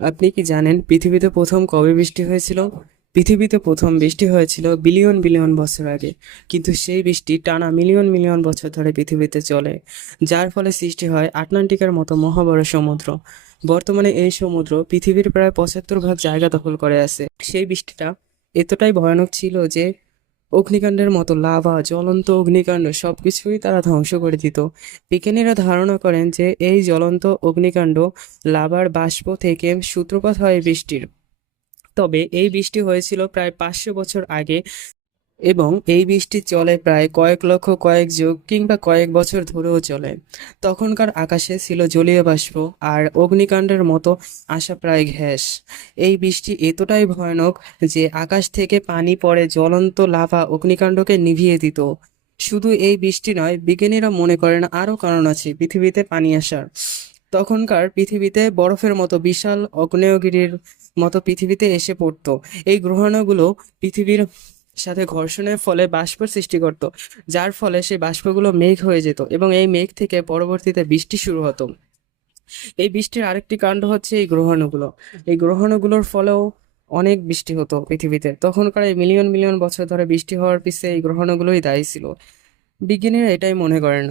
আপনি কি জানেন পৃথিবীতে প্রথম কবে বৃষ্টি হয়েছিল? পৃথিবীতে প্রথম বৃষ্টি হয়েছিল বিলিয়ন বিলিয়ন বছর আগে। কিন্তু সেই বৃষ্টি টানা মিলিয়ন মিলিয়ন বছর ধরে পৃথিবীতে চলে, যার ফলে সৃষ্টি হয় আটলান্টিকের মতো মহাবড় সমুদ্র। বর্তমানে এই সমুদ্র পৃথিবীর প্রায় 75 ভাগ জায়গা দখল করে আছে। সেই বৃষ্টিটা এতটাই ভয়ানক ছিল যে অগ্নিকাণ্ডের মতো লাভা, জ্বলন্ত অগ্নিকাণ্ড সবকিছুই তারা ধ্বংস করে দিত। বিজ্ঞানীরা ধারণা করেন যে এই জ্বলন্ত অগ্নিকাণ্ড লাভার বাষ্প থেকে সূত্রপাত হয় বৃষ্টির। তবে এই বৃষ্টি হয়েছিল প্রায় 500 বছর আগে, এবং এই বৃষ্টি চলে প্রায় কয়েক লক্ষ, কয়েক যুগ কিংবা কয়েক বছর ধরেও চলে। তখনকার আকাশে ছিল জলীয় বাষ্প আর অগ্নিকাণ্ডের মতো আসা প্রায় গ্যাস। এই বৃষ্টি এতটাই ভয়ানক যে আকাশ থেকে পানি পড়ে জ্বলন্ত লাভা অগ্নিকাণ্ডকে নিভিয়ে দিত। শুধু এই বৃষ্টি নয়, বিজ্ঞানীরা মনে করেন আরও কারণ আছে পৃথিবীতে পানি আসার। তখনকার পৃথিবীতে বরফের মতো বিশাল আগ্নেয়গিরির মতো পৃথিবীতে এসে পড়তো। এই গ্রহাণুগুলো পৃথিবীর সাথে ঘর্ষণের ফলে বাষ্প সৃষ্টি করত, যার ফলে সেই বাষ্পগুলো মেঘ হয়ে যেত এবং এই মেঘ থেকে পরবর্তীতে বৃষ্টি শুরু হতো। এই বৃষ্টির আরেকটি কাণ্ড হচ্ছে এই গ্রহাণুগুলো। এই গ্রহাণুগুলোর ফলেও অনেক বৃষ্টি হতো পৃথিবীতে। তখনকার এই মিলিয়ন মিলিয়ন বছর ধরে বৃষ্টি হওয়ার পিছনে এই গ্রহাণুগুলোই দায়ী ছিল। বিজ্ঞানীরা এটাই মনে করেন।